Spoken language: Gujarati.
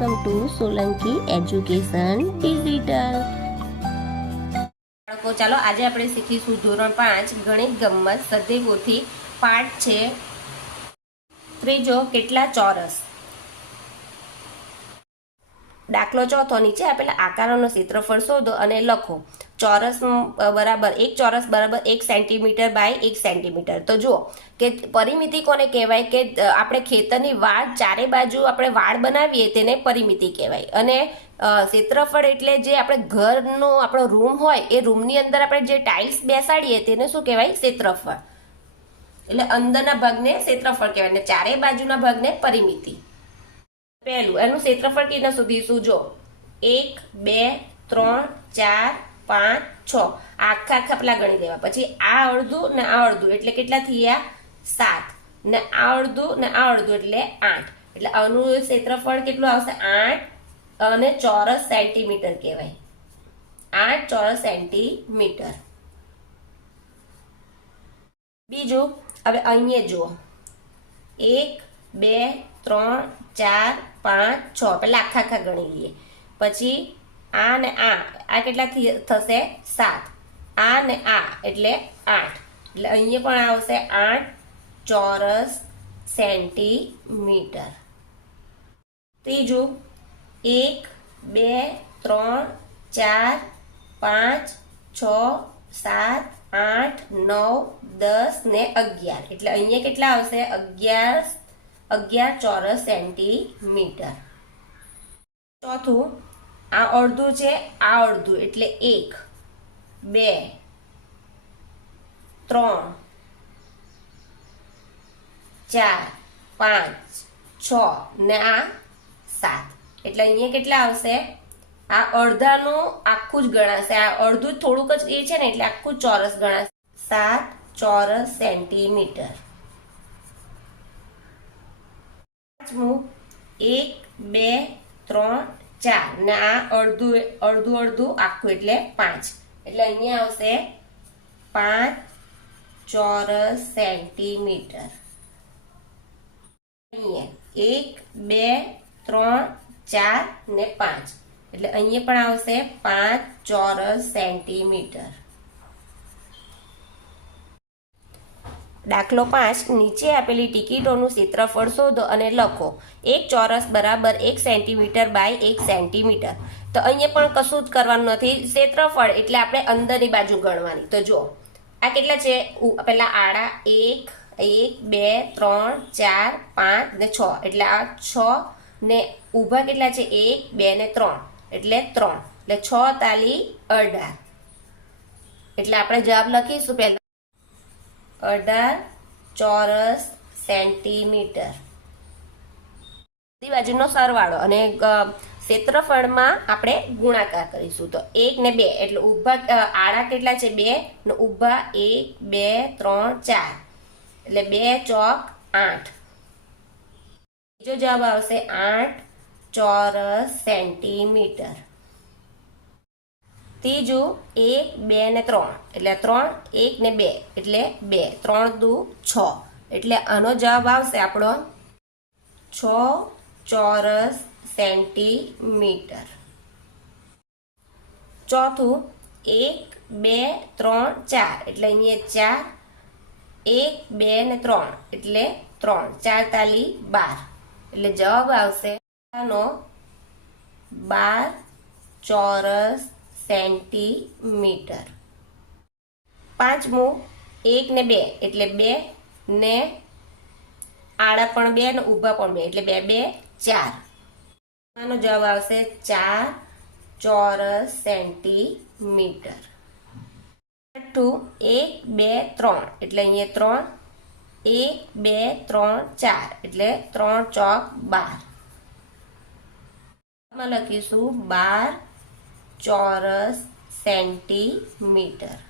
Welcome to Solanki education digital બાળકો ચાલો આજે આપણે શીખીશું ધોરણ પાંચ, ગણિત ગમ્મત, સદેવોથી પાઠ છે. ત્રીજો, કેટલા ચોરસ? દાખલો ચોથો નીચે આપેલા આકારોનો ક્ષેત્રફળ શોધો અને લખો. ચોરસ બરાબર, એક ચોરસ બરાબર એક સેન્ટીમીટર બાય એક સેન્ટીમીટર. તો જુઓ કે પરિમિતિ કોને કહેવાય કે આપણે ખેતરની વાડ ચારે બાજુ આપણે વાડ બનાવીએ તેને પરિમિતિ કહેવાય. અને ક્ષેત્રફળ એટલે જે આપણે ઘરનો આપણો રૂમ હોય, એ રૂમની અંદર આપણે જે ટાઇલ્સ બેસાડીએ તેને શું કહેવાય? ક્ષેત્રફળ. એટલે અંદરના ભાગને ક્ષેત્રફળ કહેવાય અને ચારે બાજુના ભાગને પરિમિતિ. પહેલું, એનું ક્ષેત્રફળ કેટલા સુધી શું? જો એક, બે, ત્રણ, ચાર પાંચ, છ. આખા આખા પેલા ગણી દેવા. પછી આ અડધું ને આ અડધું. એટલે કેટલા થયા? સાત. ને આ અડધું ને આ અડધું એટલે આઠ. એટલે આનું ક્ષેત્રફળ કેટલું આવશે? આઠ અને ચોરસ સેન્ટીમીટર કહેવાય. આઠ ચોરસ સેન્ટીમીટર. બીજું, હવે અહીંયા જુઓ. એક, બે, ત્રણ, ચાર, પાંચ, છ. પેલા આખા આખા ગણી લઈએ. પછી આ ને આ. આ કેટલા થશે? સાત. આ ને આ એટલે આઠ. એટલે અહીંયા પણ આવશે આઠ ચોરસ સેન્ટીમીટર. ત્રીજું. એક, બે, ત્રણ, ચાર, પાંચ, છ, સાત, આઠ, નવ, દસ ને અગિયાર. એટલે અહીંયા કેટલા આવશે? અગિયાર અગિયાર ચોરસ સેન્ટીમીટર. ચોથું. આ અડધું છે, આ અડધું, એટલે એક, બે, ત્રણ, ચાર, પાંચ, છ ને આ સાત. એટલે અહીંયા કેટલા આવશે? આ અડધાનું આખું જ ગણાશે. આ અડધું થોડુંક જ એ છે ને, એટલે આખું ચોરસ ગણાશે. સાત ચોરસ સેન્ટીમીટર. પાંચમું, એક, બે, ત્રણ ચાર ને આ અડધું અડધું અડધું, આખું એટલે પાંચ. એટલે અહીંયા આવશે પાંચ ચોરસ સેન્ટીમીટર. અહીંયા એક, બે, ત્રણ, ચાર ને પાંચ. એટલે અહીંયા પણ આવશે પાંચ ચોરસ સેન્ટીમીટર. દાખલો પાંચ, નીચે આપેલી ટિકિટોનું ક્ષેત્રફળ શોધો અને લખો. એક ચોરસ બરાબર એક સેન્ટીમીટર બાય એક સેન્ટીમીટર. તો અહીંયા પણ કશું જ કરવાનું નથી. ક્ષેત્રફળ એટલે આપણે અંદરની બાજુ ગણવાની. તો જો આ કેટલા છે? પેલા આડા એક એક, બે, ત્રણ, ચાર, પાંચ ને છ. એટલે આ છ ને ઊભા કેટલા છે? એક, બે ને ત્રણ. એટલે ત્રણ. એટલે છ તાલી અઢાર. એટલે આપણે જવાબ લખીશું પહેલા. અઢાર ચોરસ સેન્ટીમીટર. બધી બાજુનો સરવાળો અને ક્ષેત્રફળમાં આપણે ગુણાકાર કરીશું. તો એક ને બે, એટલે ઊભા આડા કેટલા છે? બે, ને ઊભા એક, બે, ત્રણ, ચાર. એટલે બે ચોક આઠ. બીજો જવાબ આવશે આઠ ચોરસ સેન્ટીમીટર. ત્રીજું એક, બે ને ત્રણ. એટલે ત્રણ, એક ને બે. એટલે બે. ત્રણ, દુ, છ. એટલે આનો જવાબ આવશે આપણો છ ચોરસ સેન્ટીમીટર. ચોથું, એક, બે, ત્રણ, ચાર. એટલે અહીંયા ચાર, એક, બે ને ત્રણ. એટલે ત્રણ. ચાર તાલી બાર. એટલે જવાબ આવશે આનો બાર ચોરસ સેન્ટીમીટર. પાંચમું એક ને બે, એટલે બે ને આડા પણ બે ને ઊભા પણ બે, એટલે બે બે, ચાર. આનો જવાબ આવશે ચાર ચોરસ સેન્ટીમીટર. ટુ એક, બે, ત્રણ, એટલે અહીંયા ત્રણ, એક, બે, ત્રણ, ચાર, એટલે ત્રણ ચોક બાર. લખીશું બાર ચોરસ સેન્ટીમીટર.